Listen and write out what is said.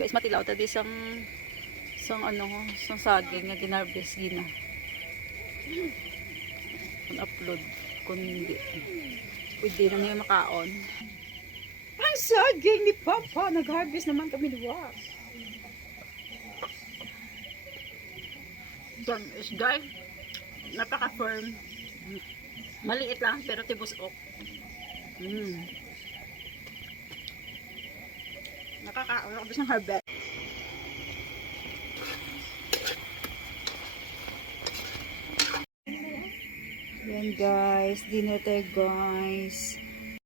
Guys, matilaw tadi isang ano, isang saging nga ginarbis gina. Kung upload, kung hindi. Pwede na niya makaon. Ang saging ni Papa, nag-harvest naman kami luwa. Yan is guys, napaka-firm. Maliit lang pero tibusok. Nakakaon ako sa harvest. Yan guys, dinner tayo guys.